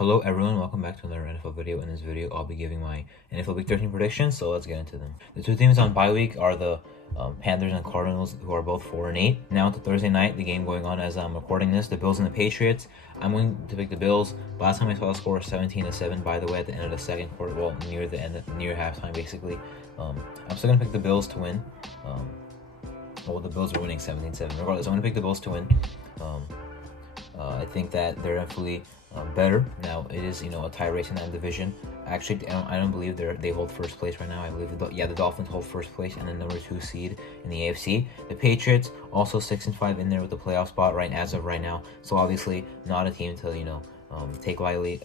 Hello everyone, welcome back to another NFL video. In this video, I'll be giving my NFL Week 13 predictions, so let's get into them. The two teams on bye week are the Panthers and Cardinals, who are both 4-8. Now to Thursday night, the game going on as I'm recording this, the Bills and the Patriots. I'm going to pick the Bills. Last time I saw the score was 17-7, by the way, at the end of the second quarter, well, near halftime, basically. I'm still going to pick the Bills to win. The Bills are winning 17-7. Regardless, I'm going to pick the Bills to win. I think that they're definitely better. Now it is a tie race in that division. Actually, I don't believe they hold first place right now. I believe the Dolphins hold first place and the number 2 seed in the AFC. The Patriots also 6-5 in there with the playoff spot as of right now. So obviously not a team to take lightly,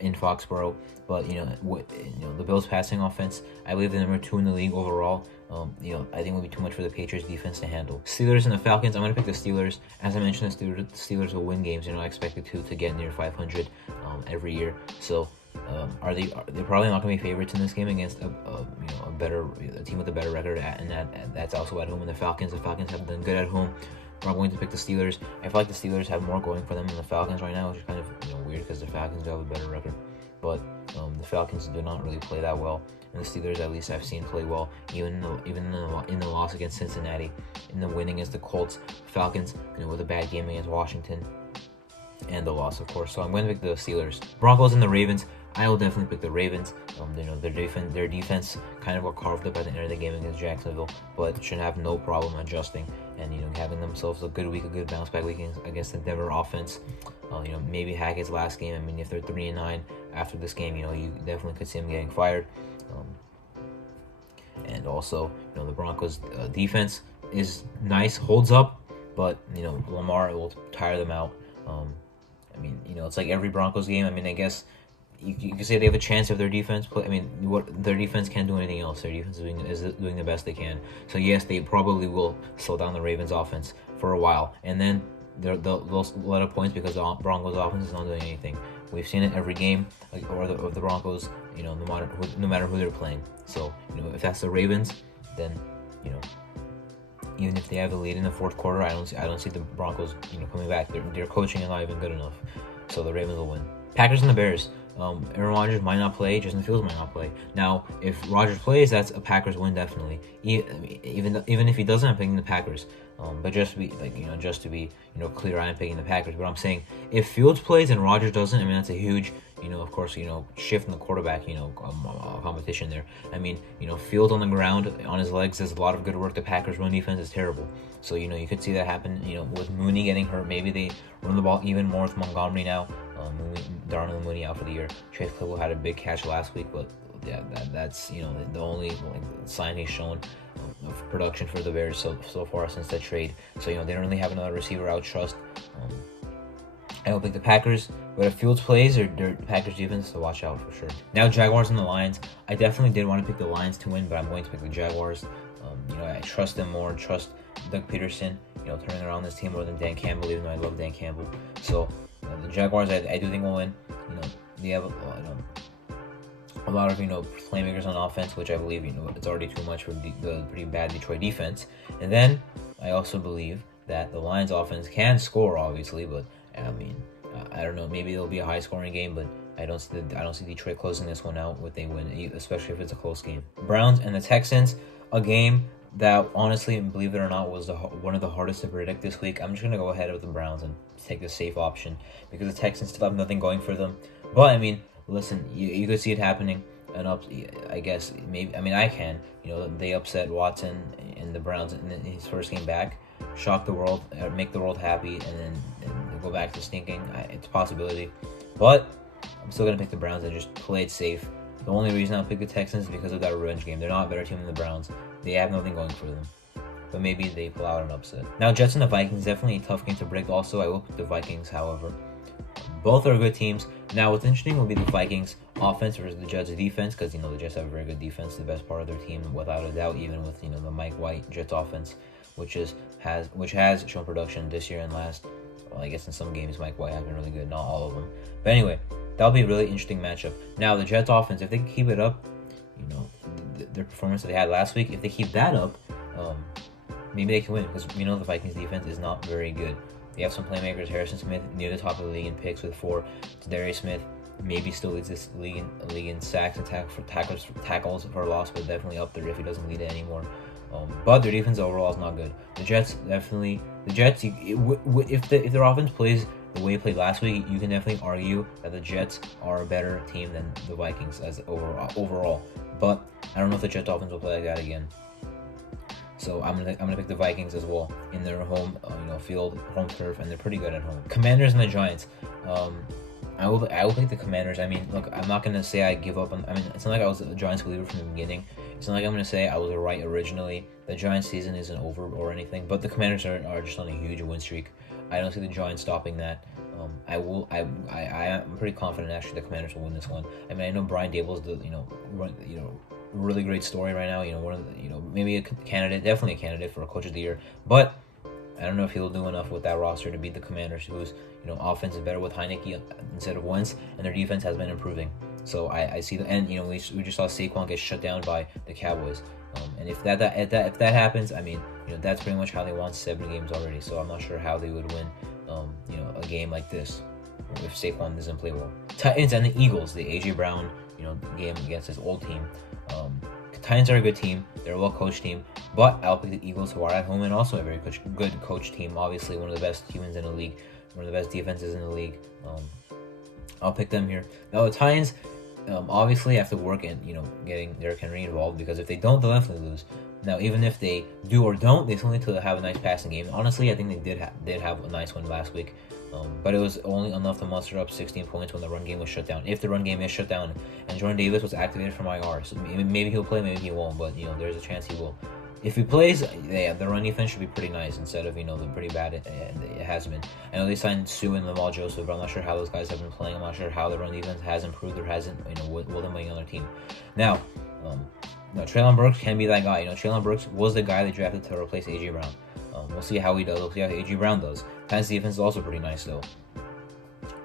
in Foxborough. But the Bills' passing offense, I believe they're number 2 in the league overall. I think it would be too much for the Patriots defense to handle. Steelers and the Falcons, I'm going to pick the Steelers. As I mentioned, the Steelers will win games. I expect the two to get near 500 every year. So they're probably not going to be favorites in this game against a team with a better record, and that's also at home. And the Falcons have done good at home. I'm going to pick the Steelers. I feel like the Steelers have more going for them than the Falcons right now, which is kind of weird because the Falcons do have a better record. But the Falcons do not really play that well, and the Steelers, at least I've seen, play well, even in the loss against Cincinnati, in the win against the Colts. Falcons, with a bad game against Washington, and the loss, of course. So I'm going to pick the Steelers. Broncos and the Ravens. I will definitely pick the Ravens. Their defense kind of got carved up at the end of the game against Jacksonville, but should have no problem adjusting and having themselves a good week, a good bounce back week against the Denver offense. Maybe Hackett's last game. I mean, if they're 3-9 after this game, you definitely could see him getting fired. And also, the Broncos' defense is nice, holds up, but Lamar will tire them out. It's like every Broncos game. I guess you could say they have a chance if their defense play. Their defense can't do anything else. Their defense is doing the best they can. So yes, they probably will slow down the Ravens' offense for a while, and then they'll let up points because the Broncos' offense is not doing anything. We've seen it every game, of the Broncos. No matter who they're playing. So if that's the Ravens, then even if they have the lead in the fourth quarter, I don't see the Broncos coming back. Their coaching is not even good enough. So the Ravens will win. Packers and the Bears. Aaron Rodgers might not play. Justin Fields might not play. Now, if Rodgers plays, that's a Packers win definitely. Even if he doesn't, I'm picking the Packers. But just to be clear, I'm picking the Packers. But I'm saying if Fields plays and Rodgers doesn't, that's a huge of course, shift in the quarterback, competition there. Fields on the ground, on his legs, does a lot of good work. The Packers' run defense is terrible. So, you could see that happen, with Mooney getting hurt. Maybe they run the ball even more with Montgomery now. Darnell Mooney out for the year. Chase Claypool had a big catch last week, but yeah, that's, the only sign he's shown of production for the Bears so far since the trade. So, they don't really have another receiver I would trust. I don't pick the Packers, but if Fields plays, their Packers defense to watch out for sure. Now, Jaguars and the Lions. I definitely did want to pick the Lions to win, but I'm going to pick the Jaguars. I trust them more. Trust Doug Peterson, turning around this team more than Dan Campbell, even though I love Dan Campbell. So the Jaguars, I do think will win. They have a lot of playmakers on offense, which I believe it's already too much for the pretty bad Detroit defense. And then I also believe that the Lions offense can score, obviously, but I don't know. Maybe it'll be a high-scoring game, but I don't see Detroit closing this one out if they win, especially if it's a close game. Browns and the Texans, a game that honestly, believe it or not, was one of the hardest to predict this week. I'm just gonna go ahead with the Browns and take the safe option because the Texans still have nothing going for them. But listen, you could see it happening. I guess maybe. I can. They upset Watson and the Browns in his first game back, shock the world, make the world happy, and then go back to stinking. It's a possibility, but I'm still gonna pick the Browns and just play it safe. The only reason I'll pick the Texans is because of that revenge game. They're not a better team than the Browns. They have nothing going for them, but maybe they pull out an upset. Now, Jets and the Vikings, definitely a tough game to predict. Also, I will pick the Vikings. However, both are good teams. Now, what's interesting will be the Vikings offense versus the Jets defense, because the Jets have a very good defense, the best part of their team without a doubt. Even with the Mike White Jets offense, which has shown production this year and last. Well, I guess in some games Mike White has been really good, not all of them. But anyway, that'll be a really interesting matchup. Now, the Jets offense, if they can keep it up, their performance that they had last week, if they keep that up, maybe they can win, because the Vikings defense is not very good. They have some playmakers. Harrison Smith near the top of the league in picks with 4. Darius Smith maybe still leads this league in sacks and tackles for loss, but definitely up there if he doesn't lead it anymore. But their defense overall is not good. The Jets, if their offense plays the way it played last week, you can definitely argue that the Jets are a better team than the Vikings as overall. But I don't know if the Jets offense will play like that again. So I'm gonna pick the Vikings as well in their home field, home turf, and they're pretty good at home. Commanders and the Giants. I will pick the Commanders. I mean, look, I'm not gonna say I give up on. I mean, it's not like I was a Giants believer from the beginning. It's not like I'm gonna say I was right originally. The Giants season isn't over or anything, but the Commanders are just on a huge win streak. I don't see the Giants stopping that. I'm pretty confident actually the Commanders will win this one. I mean, I know Brian Dable's really great story right now. One of the, maybe definitely a candidate for a Coach of the Year, but I don't know if he'll do enough with that roster to beat the Commanders, whose offense is better with Heineke instead of Wentz, and their defense has been improving. So I see we just saw Saquon get shut down by the Cowboys, and if that happens, I mean that's pretty much how they won 7 games already. So I'm not sure how they would win a game like this if Saquon doesn't play well. Titans and the Eagles, the AJ Brown game against his old team. Titans are a good team. They're a well-coached team, but I'll pick the Eagles, who are at home and also a very good coach team. Obviously, one of the best humans in the league, one of the best defenses in the league. I'll pick them here. Now, the Titans obviously have to work in getting Derrick Henry involved, because if they don't, they'll definitely lose. Now, even if they do or don't, they still need to have a nice passing game. Honestly, I think they did have a nice one last week. But it was only enough to muster up 16 points when the run game was shut down. If the run game is shut down and Jordan Davis was activated from IR, so maybe he'll play, maybe he won't, but there's a chance he will. If he plays, the run defense should be pretty nice instead of the pretty bad it has been. I know they signed Sue and Lamal Joseph, but I'm not sure how those guys have been playing. I'm not sure how the run defense has improved or hasn't. Will them by another team. Now, Treylon Burks can be that guy. Treylon Burks was the guy they drafted to replace AJ Brown. We'll see how he does. We'll see how AJ Brown does. Titans defense is also pretty nice though.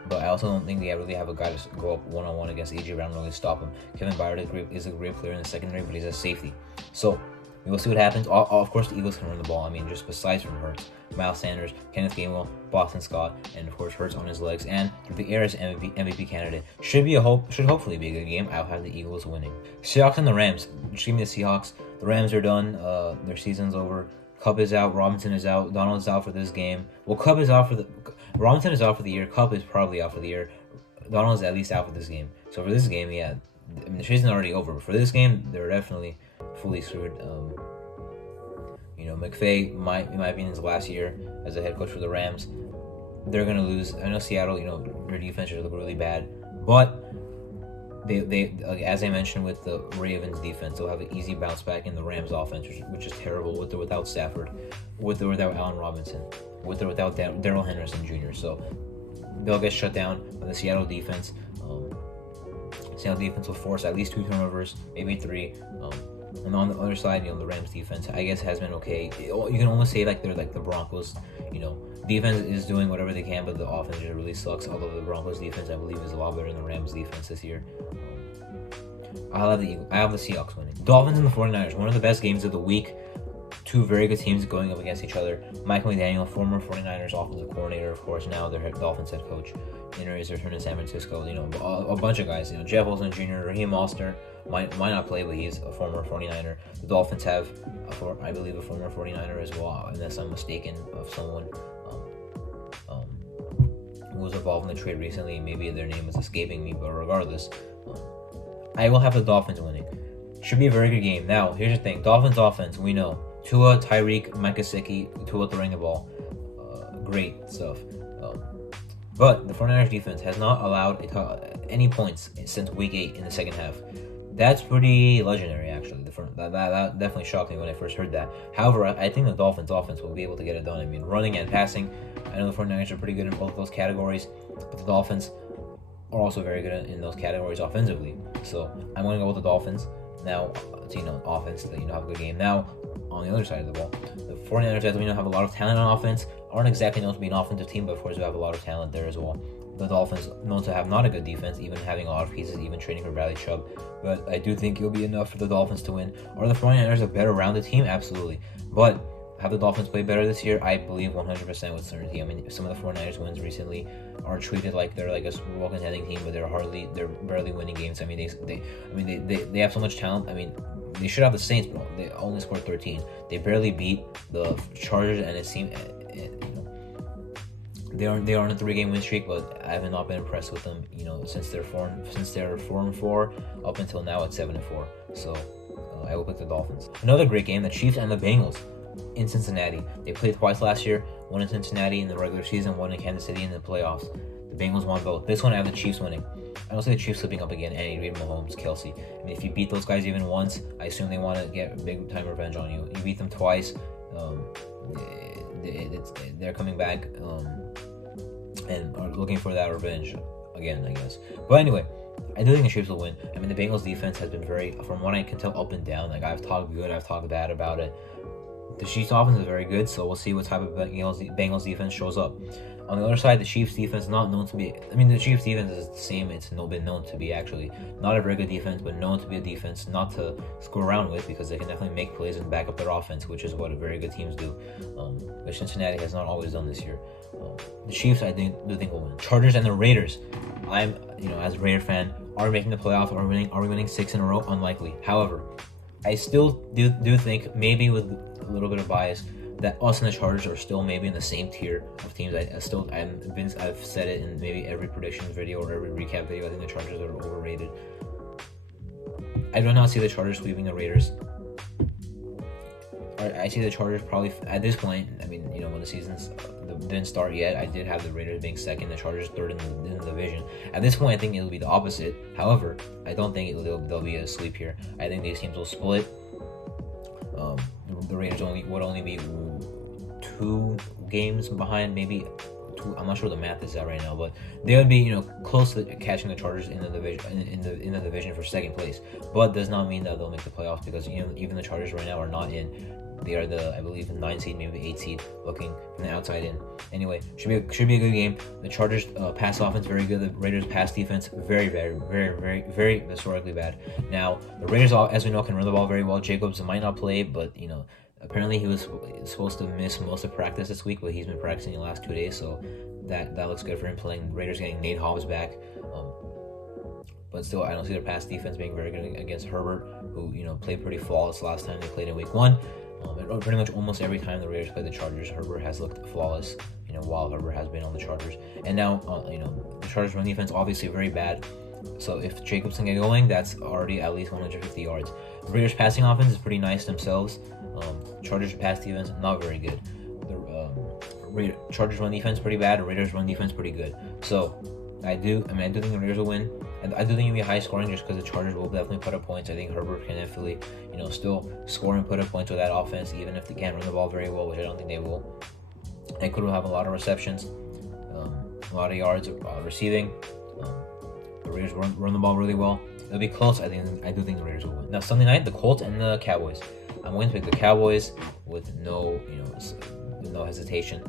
But I also don't think they really have a guy to go up one-on-one against AJ Brown and really stop him. Kevin Byard is a great player in the secondary, but he's a safety. So we'll see what happens. Of course, the Eagles can run the ball. I mean, just besides from Hurts, Miles Sanders, Kenneth Gainwell, Boston Scott, and of course Hurts on his legs, and through the air as MVP candidate. Should hopefully be a good game. I'll have the Eagles winning. Seahawks and the Rams. Just give me the Seahawks. The Rams are done. Their season's over. Kupp is out. Robinson is out. Donald's out for this game. Well, Robinson is out for the year. Kupp is probably out for the year. Donald is at least out for this game. So for this game, yeah, I mean the season's already over. But for this game, they're definitely fully screwed. McVay might be in his last year as a head coach for the Rams. They're gonna lose. I know Seattle. Their defense should look really bad, but they as I mentioned with the Ravens defense, they'll have an easy bounce back in the Rams offense, which is terrible with or without Stafford, with or without Allen Robinson, with or without Darrell Henderson Jr. So they'll get shut down by the Seattle defense. Seattle defense will force at least 2 turnovers, maybe 3. And on the other side, the Rams defense, I guess, has been okay. You can almost say like they're like the Broncos. Defense is doing whatever they can, but the offense just really sucks. Although the Broncos defense, I believe, is a lot better than the Rams defense this year. I have the Seahawks winning. Dolphins and the 49ers, one of the best games of the week. 2 very good teams going up against each other. Mike McDaniel, former 49ers offensive coordinator, of course, now their Dolphins head coach. His return to San Francisco. A bunch of guys. Jeff Wilson Jr., Raheem Mostert might not play, but he's a former 49er. The Dolphins have, I believe, a former 49er as well, unless I'm mistaken, of someone who was involved in the trade recently. Maybe their name is escaping me, but regardless, I will have the Dolphins winning. Should be a very good game. Now, here's the thing. Dolphins offense, we know. Tua, Tyreek, Mike Gesicki, Tua throwing the ball. Great stuff. But the 49ers defense has not allowed any points since week 8 in the second half. That's pretty legendary, actually. That definitely shocked me when I first heard that. However, I think the Dolphins offense will be able to get it done. I mean, running and passing, I know the 49ers are pretty good in both of those categories, but the Dolphins are also very good in those categories offensively. So I'm going to go with the Dolphins. Now, offense, have a good game. Now, on the other side of the ball, the 49ers, as we know, have a lot of talent on offense. Aren't exactly known to be an offensive team, but of course, we have a lot of talent there as well. The Dolphins known to have not a good defense, even having a lot of pieces, even trading for Bradley Chubb. But I do think it'll be enough for the Dolphins to win. Are the 49ers a better rounded team? Absolutely. But have the Dolphins play better this year? I believe 100% with certainty. I mean, some of the 49ers wins recently are treated like they're like a Super Bowl contending team, but they're barely winning games. I mean, they have so much talent. I mean, they should have the Saints, but they only scored 13. They barely beat the Chargers, and it seemed, they are on a 3-game win streak, but I have not been impressed with them. Since they're 4-4 up until now at 7-4. So I will pick the Dolphins. Another great game: the Chiefs and the Bengals in Cincinnati. They played twice last year. One in Cincinnati in the regular season, one in Kansas City in the playoffs. The Bengals won both. This one I have the Chiefs winning. I don't see the Chiefs slipping up again. Andy Reid, Mahomes, Kelsey. I mean, if you beat those guys even once, I assume they want to get big time revenge on you. You beat them twice, they're coming back and are looking for that revenge again, I guess. But anyway, I do think the Chiefs will win. I mean, the Bengals defense has been very, from what I can tell, up and down. Like, I've talked good, I've talked bad about it. The Chiefs offense is very good, so we'll see what type of Bengals defense shows up. On the other side, the Chiefs defense not known to be. I mean, the Chiefs defense is the same. It's been known to be actually not a very good defense, but known to be a defense not to screw around with, because they can definitely make plays and back up their offense, which is what very good teams do. Which Cincinnati has not always done this year. The Chiefs, I do think will win. Chargers and the Raiders. I'm, as a Raider fan, are we making the playoffs? Are we winning 6 in a row? Unlikely. However, I still do think, maybe with a little bit of bias, that us and the Chargers are still maybe in the same tier of teams. I've said it in maybe every prediction video or every recap video. I think the Chargers are overrated. I do not see the Chargers sweeping the Raiders. I see the Chargers probably at this point. I mean, when the seasons didn't start yet, I did have the Raiders being second, the Chargers third in the division. At this point, I think it'll be the opposite. However, I don't think there'll be a sweep here. I think these teams will split. The Raiders would only be 2 games behind, maybe 2. I'm not sure the math is at right now, but they would be close to catching the Chargers in the division in the division for second place. But does not mean that they'll make the playoffs, because even the Chargers right now are not in. They are I believe, 9 seed, maybe 8 seed, looking from the outside in. Anyway, should be a good game. The Chargers pass offense very good. The Raiders pass defense very, very, very, very, very historically bad. Now the Raiders, as we know, can run the ball very well. Jacobs might not play, but apparently he was supposed to miss most of practice this week, but he's been practicing the last 2 days, so that looks good for him playing. Raiders getting Nate Hobbs back. But still, I don't see their pass defense being very good against Herbert, who played pretty flawless last time they played in Week 1. Pretty much almost every time the Raiders play the Chargers, Herbert has looked flawless, while Herbert has been on the Chargers. And now, the Chargers run defense obviously very bad. So if Jacobs can get going, that's already at least 150 yards. The Raiders passing offense is pretty nice themselves. Chargers pass defense, not very good. The Chargers run defense pretty bad. The Raiders run defense pretty good. So I do think the Raiders will win. And I do think it'll be high scoring, just because the Chargers will definitely put up points. I think Herbert can definitely, still score and put up points with that offense, even if they can't run the ball very well, which I don't think they will. They could have a lot of receptions, a lot of yards receiving. The Raiders run the ball really well. It'll be close. I do think the Raiders will win. Now Sunday night, the Colts and the Cowboys. I'm going to pick the Cowboys with no hesitation.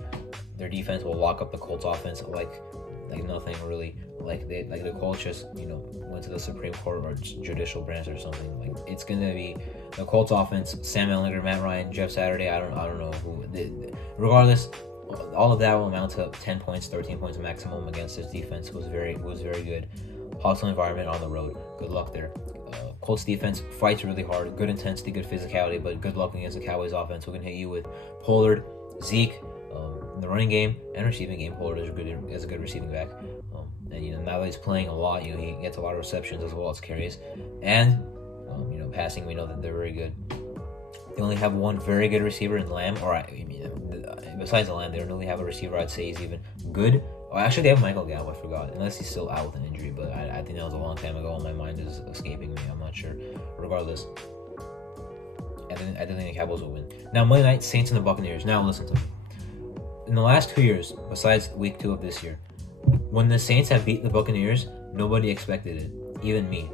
Their defense will lock up the Colts offense like nothing really. The Colts just went to the Supreme Court or judicial branch or something. Like, it's gonna be the Colts offense. Sam Ehlinger, Matt Ryan, Jeff Saturday. I don't know who. Regardless, all of that will amount to 10 points, 13 points maximum against this defense. Was very good. Hostile environment on the road. Good luck there. Colts defense fights really hard. Good intensity, good physicality, but good luck against the Cowboys offense, who can hit you with Pollard, Zeke. In the running game and receiving game, Pollard is a good receiving back. And now that he's playing a lot, he gets a lot of receptions as well as carries. And passing, we know that they're very good. They only have one very good receiver in Lamb, besides the Lamb, they don't really have a receiver I'd say is even good. Oh, actually, they have Michael Gallup, I forgot, unless he's still out with an injury, but I think that was a long time ago, and my mind is escaping me. I'm not sure. Regardless, I think the Cowboys will win. Now, Monday night, Saints and the Buccaneers. Now, listen to me. In the last 2 years, besides Week 2 of this year, when the Saints have beat the Buccaneers, nobody expected it, even me.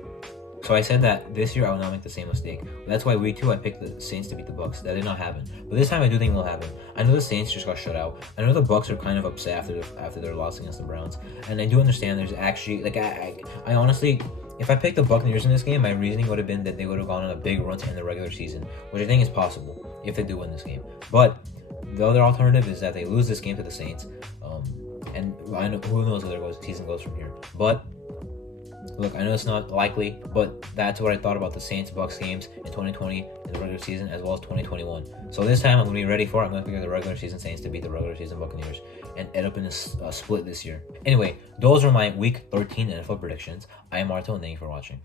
So I said that this year I will not make the same mistake. That's why Week 2 I picked the Saints to beat the Bucs. That did not happen. But this time I do think it will happen. I know the Saints just got shut out. I know the Bucs are kind of upset after their loss against the Browns. And I do understand there's actually, I honestly, if I picked the Buccaneers in this game, my reasoning would have been that they would have gone on a big run to end the regular season, which I think is possible. if they do win this game. But the other alternative is that they lose this game to the Saints, and I know who knows where the season goes from here. But look, I know it's not likely, but that's what I thought about the Saints-Bucks games in 2020 in the regular season as well as 2021. So this time I'm going to be ready for it. I'm going to pick the regular season Saints to beat the regular season Buccaneers and end up in a split this year. Anyway, those are my Week 13 NFL predictions. I am Marto, and thank you for watching.